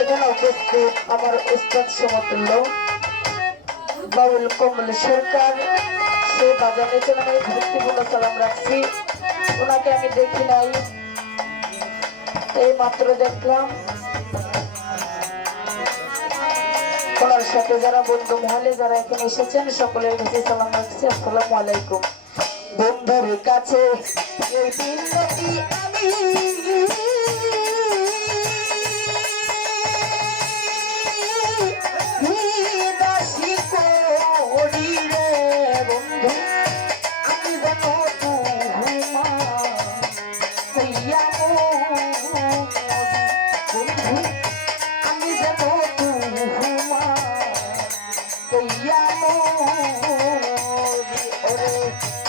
এখানে উপস্থিত আমার উস্তাদ সমতুল্য বাউল কমল সরকার সে জন্য আমি ভক্তিপূর্ণ সালাম রাখছি। ওনাকে আমি দেখি নাই। এই মাত্র দেখলাম ওনার সাথে যারা বন্ধু মহলে যারা এখানে এসেছেন, সকলের কাছে সালাম রাখছি আসসালামু আলাইকুম। বন্ধুর কাছে এই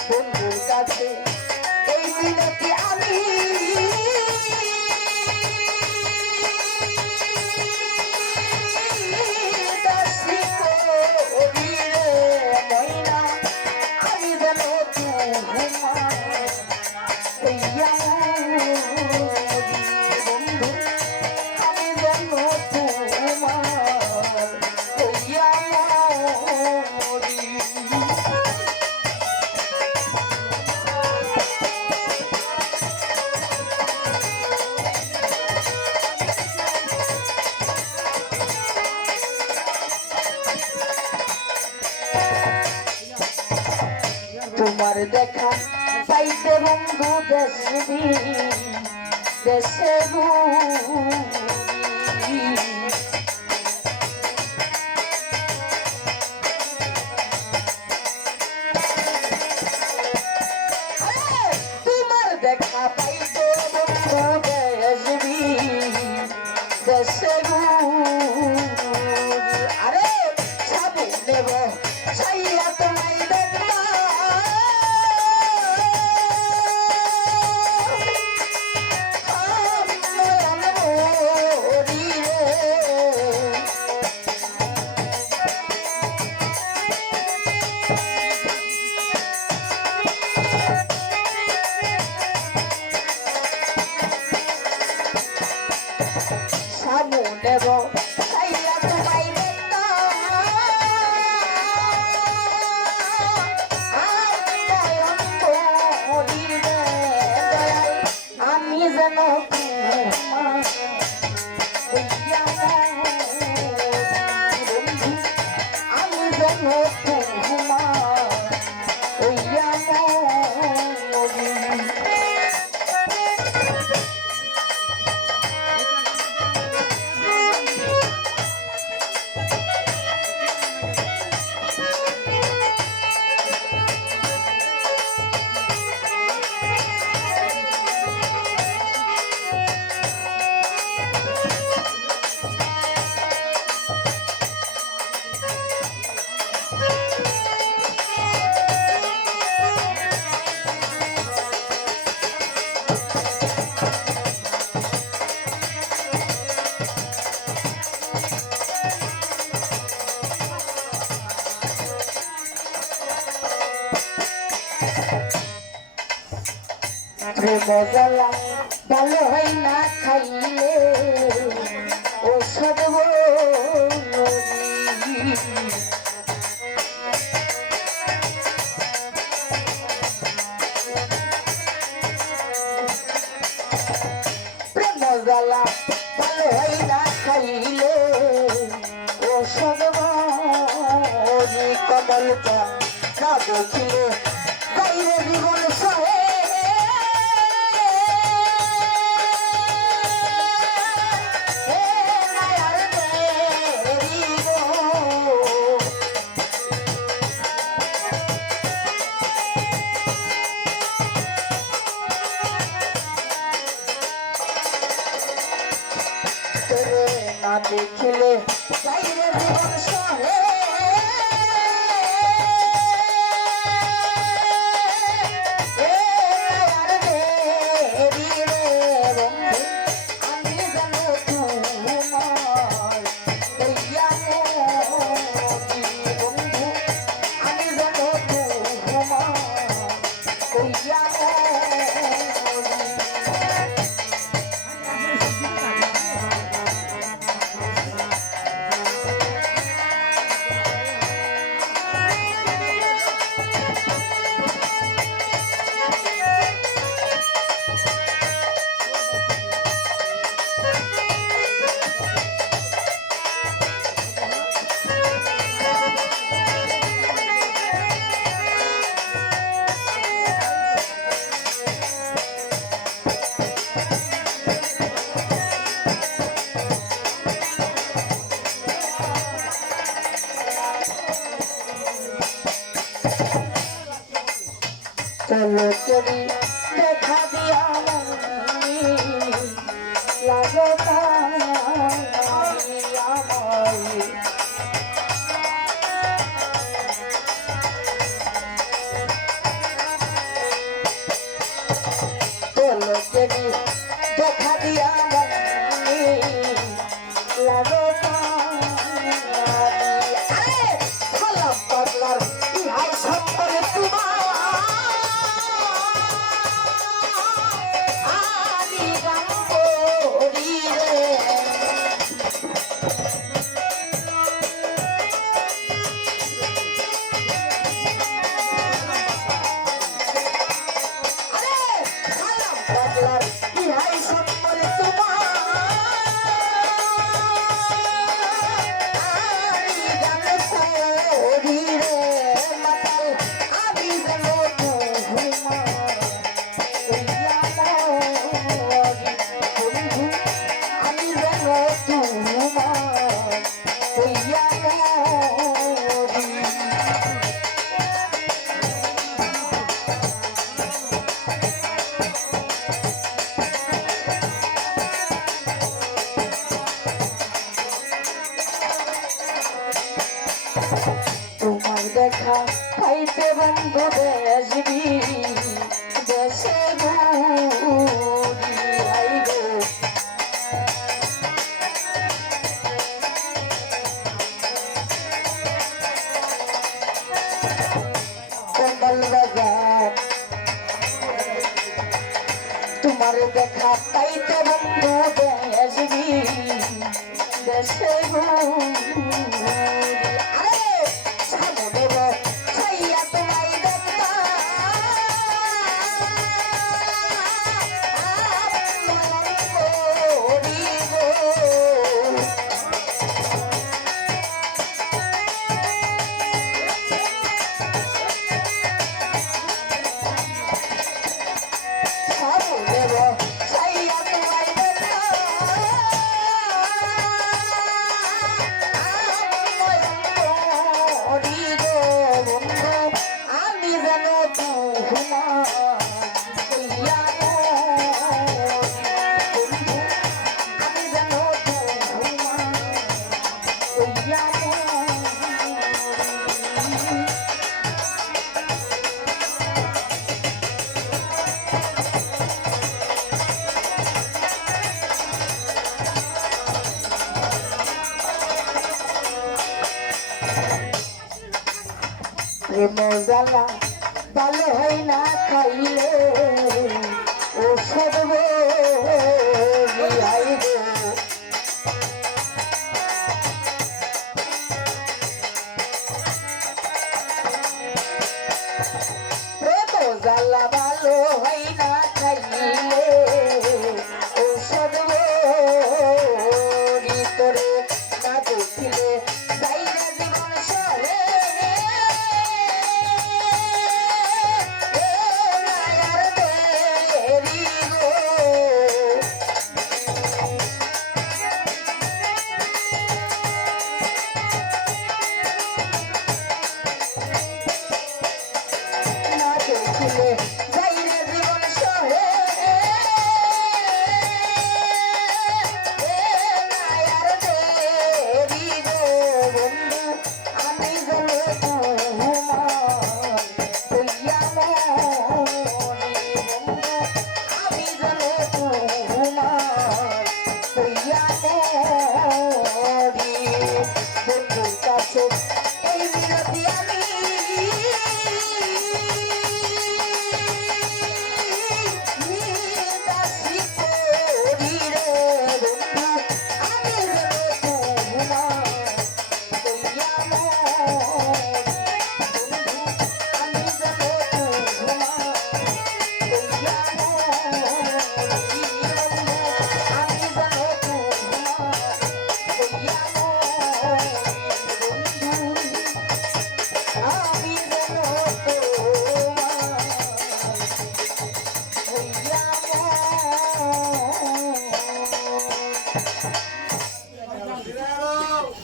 বন্ধু দেখা পাইতে বন্ধু দেশ দেশে সামনে গো প্রেম জ্বালা ভালো হয় না খাইলে ওষুধ বলি। প্রেম জ্বালা ভালো হয় না খাইলে ওষুধ বলি। কমল না দেখিলে দেখা দিয়া লাগে তোমার দেখা পাইতে বন্ধু দেশ বিড়ি দেশে তোমার দেখা পাইতে বন্ধু দেশ বিড়ি দেশে গো প্রেমে জ্বালা ভালো হয় না খাইলে। ও সর্ব জ্বালা ভালো হয় না খাইলে।